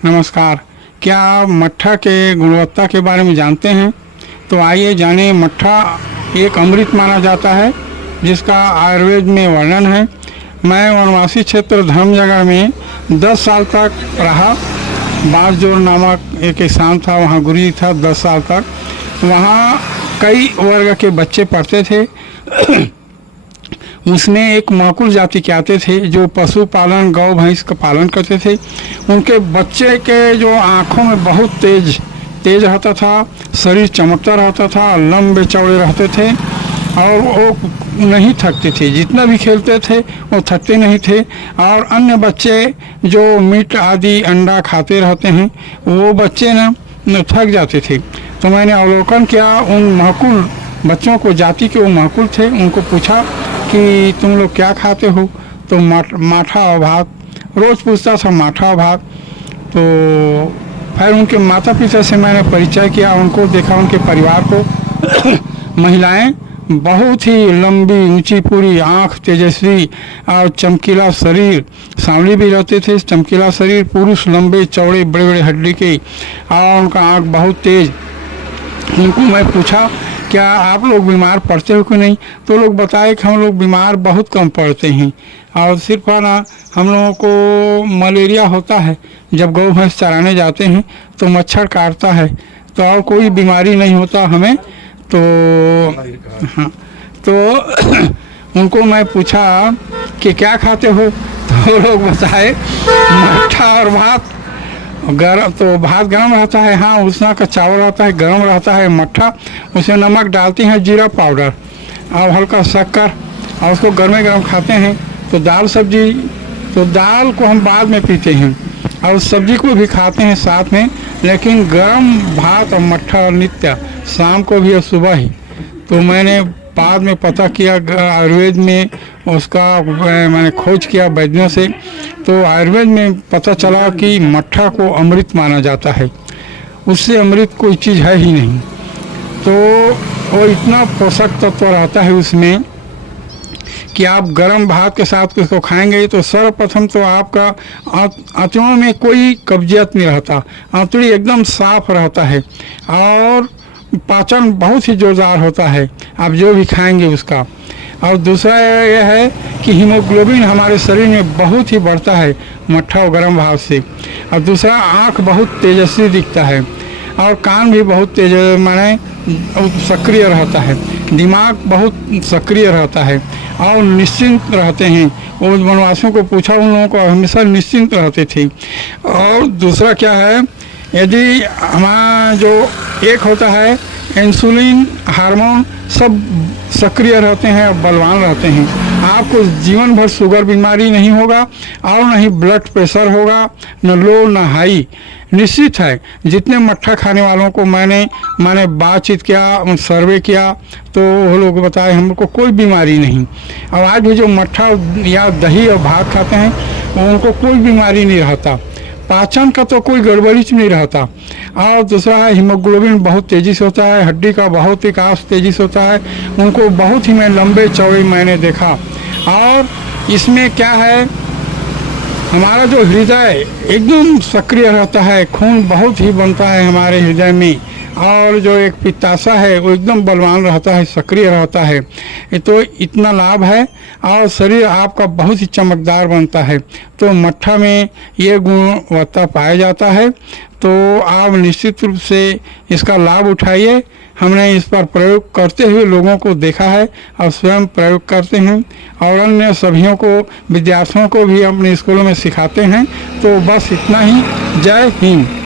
नमस्कार। क्या आप मट्ठा के गुणवत्ता के बारे में जानते हैं? तो आइए जानें। मट्ठा एक अमृत माना जाता है जिसका आयुर्वेद में वर्णन है। मैं वनवासी क्षेत्र धर्मजगह में 10 साल तक रहा। बांसजोर नामक एक स्थान था, वहाँ गुरुजी था 10 साल तक। वहाँ कई वर्ग के बच्चे पढ़ते थे। उसमें एक महकुल जाति के आते थे जो पशुपालन गौ भैंस का पालन करते थे। उनके बच्चे के जो आँखों में बहुत तेज रहता था, शरीर चमकता रहता था, लंबे चौड़े रहते थे और वो नहीं थकते थे। जितना भी खेलते थे वो थकते नहीं थे। और अन्य बच्चे जो मीट आदि अंडा खाते रहते हैं वो बच्चे ना थक जाते थे। तो मैंने अवलोकन किया उन महकुल बच्चों को, जाति के वो महकुल थे। उनको पूछा कि तुम लोग क्या खाते हो? तो माठा और भात। रोज़ पूछता था माठा और भात। तो फिर उनके माता पिता से मैंने परिचय किया, उनको देखा, उनके परिवार को। महिलाएं बहुत ही लंबी ऊंची पूरी आँख, तेजस्वी और चमकीला शरीर, सांवली भी रहते थे, चमकीला शरीर। पुरुष लंबे चौड़े बड़े बड़े हड्डी के और उनका आँख बहुत तेज। उनको मैं पूछा क्या आप लोग बीमार पड़ते हो कि नहीं? तो लोग बताए कि हम लोग बीमार बहुत कम पड़ते हैं और सिर्फ ना हम लोगों को मलेरिया होता है जब गौ भैंस चराने जाते हैं तो मच्छर काटता है, तो और कोई बीमारी नहीं होता हमें। तो हाँ, तो उनको मैं पूछा कि क्या खाते हो? तो लोग बताए मट्ठा और भात। गरम तो भात गरम रहता है, हाँ, उसना का चावल रहता है गरम रहता है। मट्ठा उसमें नमक डालते हैं, जीरा पाउडर और हल्का शक्कर, और उसको गर्मे गरम खाते हैं। तो दाल सब्जी, तो दाल को हम बाद में पीते हैं और उस सब्जी को भी खाते हैं साथ में, लेकिन गरम भात और मट्ठा नित्य शाम को भी और सुबह ही। तो मैंने बाद में पता किया आयुर्वेद में, उसका मैंने खोज किया वैद्यों से। तो आयुर्वेद में पता चला कि मट्ठा को अमृत माना जाता है, उससे अमृत कोई चीज़ है ही नहीं। तो वो इतना पोषक तत्व रहता है उसमें कि आप गरम भात के साथ इसको खाएंगे तो सर्वप्रथम तो आपका आंतड़ियों में कोई कब्जियत नहीं रहता, आंतड़ी एकदम साफ रहता है और पाचन बहुत ही जोरदार होता है आप जो भी खाएंगे उसका। और दूसरा यह है कि हीमोग्लोबिन हमारे शरीर में बहुत ही बढ़ता है मट्ठा और गर्म भात से। और दूसरा आँख बहुत तेजस्वी दिखता है और कान भी बहुत तेज माने सक्रिय रहता है, दिमाग बहुत सक्रिय रहता है और निश्चिंत रहते हैं। वो वनवासियों को पूछा, उन लोगों को हमेशा निश्चिंत रहते थे। और दूसरा क्या है, यदि हमारा जो एक होता है इंसुलिन हार्मोन सब सक्रिय रहते हैं और बलवान रहते हैं। आपको जीवन भर शुगर बीमारी नहीं होगा और न ही ब्लड प्रेशर होगा, न लो न हाई। निश्चित है जितने मट्ठा खाने वालों को मैंने बातचीत किया, सर्वे किया, तो वो लोग बताए हमको कोई बीमारी नहीं। और आज भी जो मट्ठा या दही और भात खाते हैं उनको कोई बीमारी नहीं रहता, पाचन का तो कोई गड़बड़ी नहीं रहता। और दूसरा है हीमोग्लोबिन बहुत तेज़ी से होता है, हड्डी का बहुत विकास तेज़ी से होता है, उनको बहुत ही मैं लंबे चौड़े मैंने देखा। और इसमें क्या है, हमारा जो हृदय एकदम सक्रिय रहता है, खून बहुत ही बनता है हमारे हृदय में, और जो एक पित्ताशय है वो एकदम बलवान रहता है, सक्रिय रहता है। तो इतना लाभ है और शरीर आपका बहुत ही चमकदार बनता है। तो मट्ठा में ये गुणवत्ता पाया जाता है, तो आप निश्चित रूप से इसका लाभ उठाइए। हमने इस पर प्रयोग करते हुए लोगों को देखा है और स्वयं प्रयोग करते हैं और अन्य सभियों को, विद्यार्थियों को भी अपने स्कूलों में सिखाते हैं। तो बस इतना ही। जय हिंद।